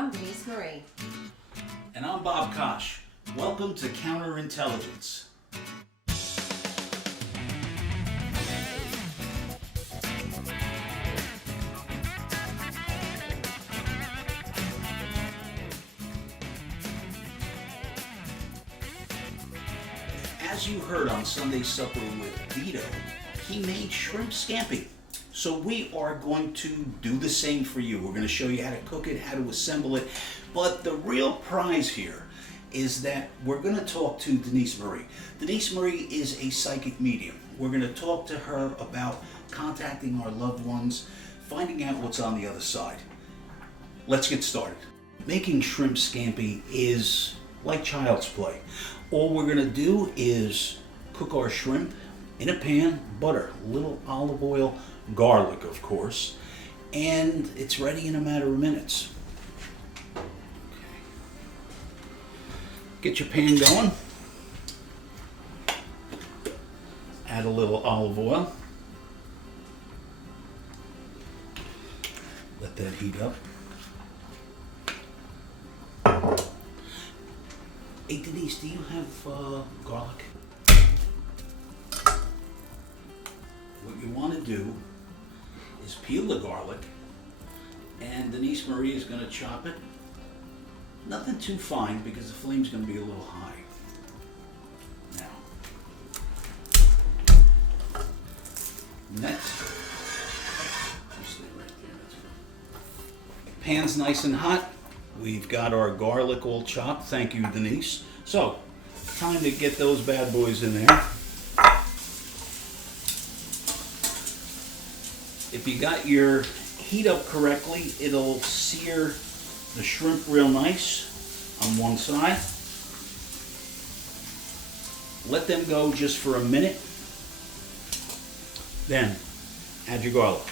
I'm Denise Marie. And I'm Bob Kosch. Welcome to Counterintelligence. As you heard on Sunday Supper with Vito, he made shrimp scampi. So we are going to do the same for you. We're going to show you how to cook it, how to assemble it. But the real prize here is that we're going to talk to Denise Marie. Denise Marie is a psychic medium. We're going to talk to her about contacting our loved ones, finding out what's on the other side. Let's get started. Making shrimp scampi is like child's play. All we're going to do is cook our shrimp in a pan, butter, a little olive oil, garlic of course, and it's ready in a matter of minutes. Get your pan going. Add a little olive oil. Let that heat up. Hey Denise, do you have garlic? What you want to do is peel the garlic, and Denise Marie is going to chop it. Nothing too fine because the flame's going to be a little high. Now, next, you stay right there. That's good. Pan's nice and hot. We've got our garlic all chopped. Thank you, Denise. So, time to get those bad boys in there. If you got your heat up correctly, it'll sear the shrimp real nice on one side. Let them go just for a minute. Then add your garlic.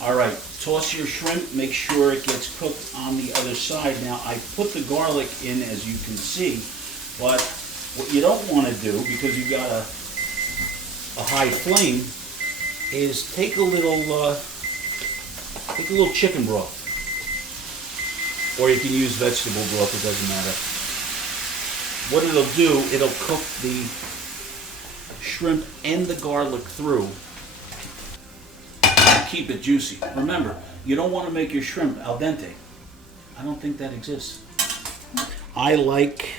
All right, toss your shrimp, make sure it gets cooked on the other side. Now, I put the garlic in, as you can see, but what you don't want to do, because you've got a high flame, is take a little chicken broth. Or you can use vegetable broth, it doesn't matter. What it'll do, it'll cook the shrimp and the garlic through. Keep it juicy. Remember, you don't want to make your shrimp al dente. I don't think that exists. I like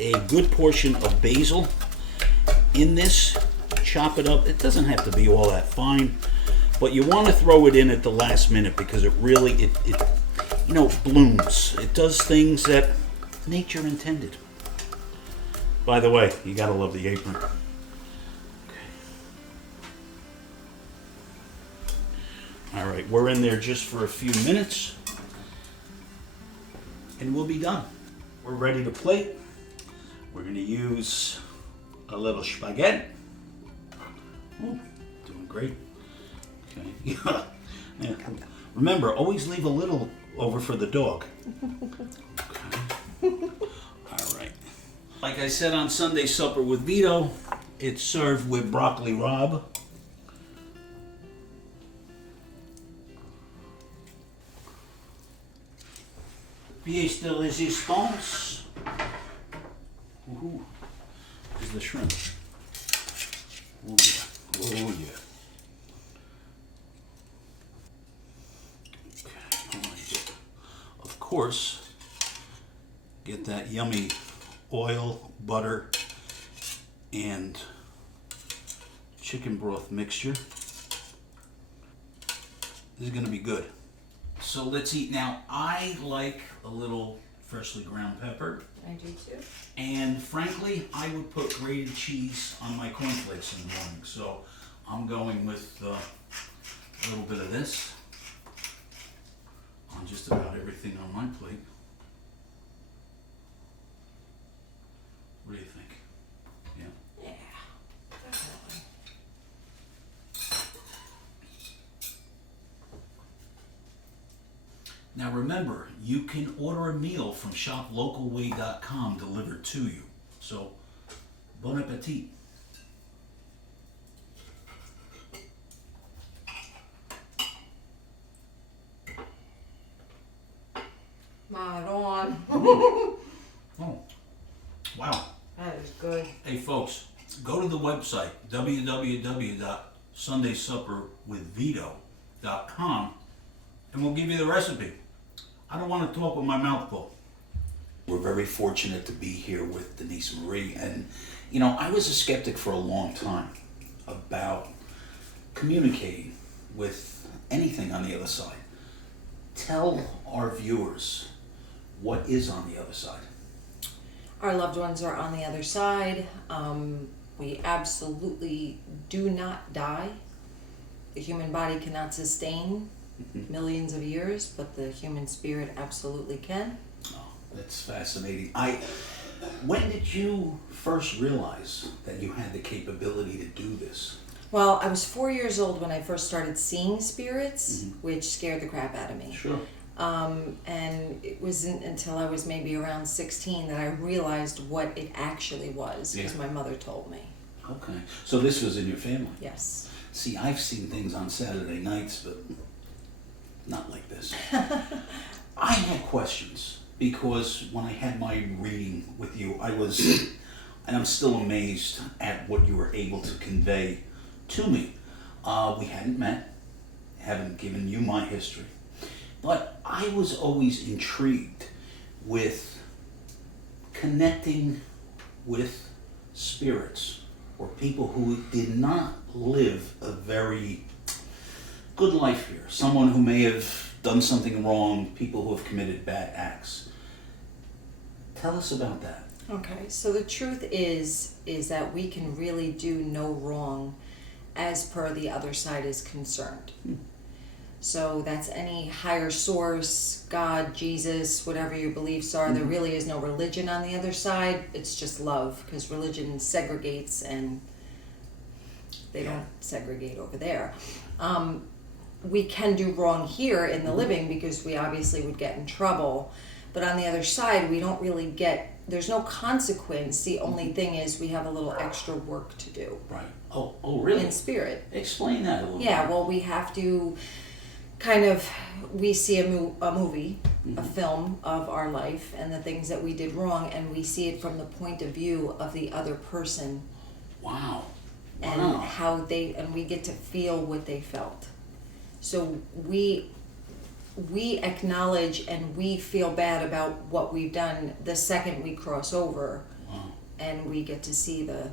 a good portion of basil in this. Chop it up. It doesn't have to be all that fine, but you want to throw it in at the last minute because it really, it blooms. It does things that nature intended. By the way, you gotta love the apron. All right, we're in there just for a few minutes and we'll be done. We're ready to plate. We're going to use a little spaghetti. Ooh, doing great. Okay. Yeah. Remember, always leave a little over for the dog. Okay. All right. Like I said on Sunday Supper with Vito, it's served with broccoli rabe. Pièce de résistance. Woohoo. Is the shrimp. Oh yeah. Oh yeah. Okay. Of course, get that yummy oil, butter, and chicken broth mixture. This is going to be good. So let's eat. Now, I like a little freshly ground pepper. I do too. And frankly, I would put grated cheese on my cornflakes in the morning. So I'm going with a little bit of this on just about everything on my plate. What do you think? Yeah? Yeah, definitely. Now remember, you can order a meal from shoplocalway.com delivered to you. So, bon appetit. Not on. Oh, wow. That is good. Hey folks, go to the website www.sundaysupperwithvito.com and we'll give you the recipe. I don't want to talk with my mouth full. We're very fortunate to be here with Denise Marie, and you know, I was a skeptic for a long time about communicating with anything on the other side. Tell our viewers what is on the other side. Our loved ones are on the other side. We absolutely do not die. The human body cannot sustain millions of years, but the human spirit absolutely can. Oh, that's fascinating. When did you first realize that you had the capability to do this? Well, I was 4 years old when I first started seeing spirits, which scared the crap out of me. Sure. And it wasn't until I was maybe around 16 that I realized what it actually was, because my mother told me. Okay. So this was in your family? Yes. See, I've seen things on Saturday nights, but not like this. I had questions because when I had my reading with you, and I'm still amazed at what you were able to convey to me. We hadn't met, haven't given you my history, but I was always intrigued with connecting with spirits or people who did not live a very good life here. Someone who may have done something wrong, people who have committed bad acts. Tell us about that. Okay, so the truth is that we can really do no wrong as per the other side is concerned. So that's any higher source, God, Jesus, whatever your beliefs are. There really is no religion on the other side. It's just love, because religion segregates and they don't segregate over there. We can do wrong here in the living because we obviously would get in trouble. But on the other side, we don't really there's no consequence. The only thing is we have a little extra work to do. Right. Oh, really? In spirit. Explain that a little bit. Yeah, well, we have to we see a movie, a film of our life and the things that we did wrong, and we see it from the point of view of the other person. Wow. And how and we get to feel what they felt. So we acknowledge and we feel bad about what we've done the second we cross over. Wow. And we get to see the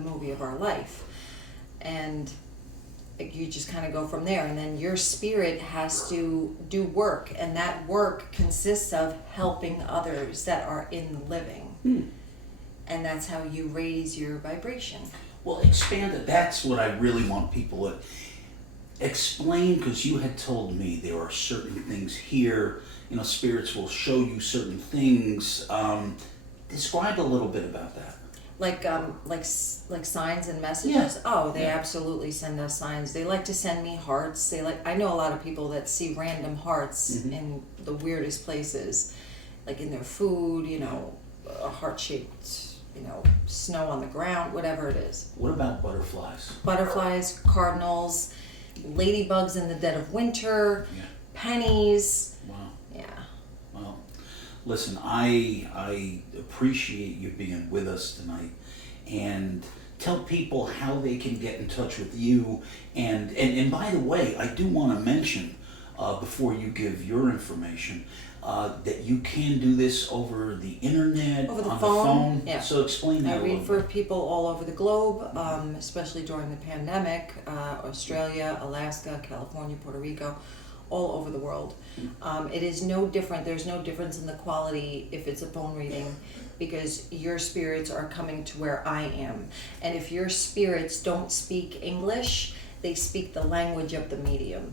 movie of our life. And you just kind of go from there, and then your spirit has to do work, and that work consists of helping others that are in the living. And that's how you raise your vibration. Well, expand it. That's what I really want people to explain, because you had told me there are certain things here, spirits will show you certain things. Describe a little bit about that. Like signs and messages. Oh, they absolutely send us signs. They like to send me hearts. I know a lot of people that see random hearts in the weirdest places, like in their food, a heart-shaped, snow on the ground, whatever it is. What about butterflies? Butterflies, cardinals, ladybugs in the dead of winter, pennies. Wow. Yeah. Well, listen, I appreciate you being with us tonight, and tell people how they can get in touch with you. And by the way, I do want to mention, before you give your information, that you can do this over the internet, over the on phone. the phone. Yeah. So explain that I a read little for bit. people all over the globe, especially during the pandemic, Australia, Alaska, California, Puerto Rico, all over the world. It is no different. There's no difference in the quality if it's a phone reading, because your spirits are coming to where I am. And if your spirits don't speak English, they speak the language of the medium.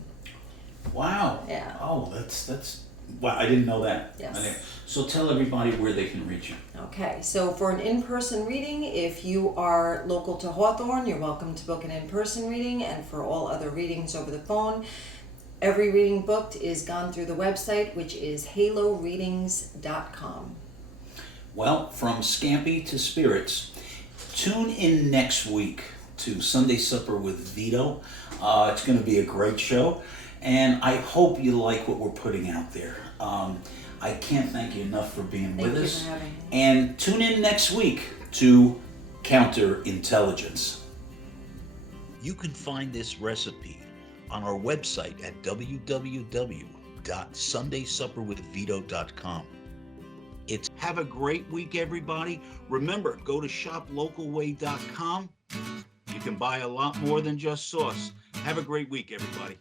Wow. Yeah. Oh, that's wow, I didn't know that. Yes. So tell everybody where they can reach you. Okay, so for an in-person reading, if you are local to Hawthorne, you're welcome to book an in-person reading, and for all other readings over the phone, every reading booked is gone through the website, which is haloreadings.com. Well, from Scampi to Spirits, tune in next week to Sunday Supper with Vito. It's going to be a great show, and I hope you like what we're putting out there. I can't thank you enough for being with Thank you us. for having me. And tune in next week to Counterintelligence. You can find this recipe on our website at www.sundaysupperwithvito.com. It's have a great week, everybody. Remember, go to shoplocalway.com. You can buy a lot more than just sauce. Have a great week, everybody.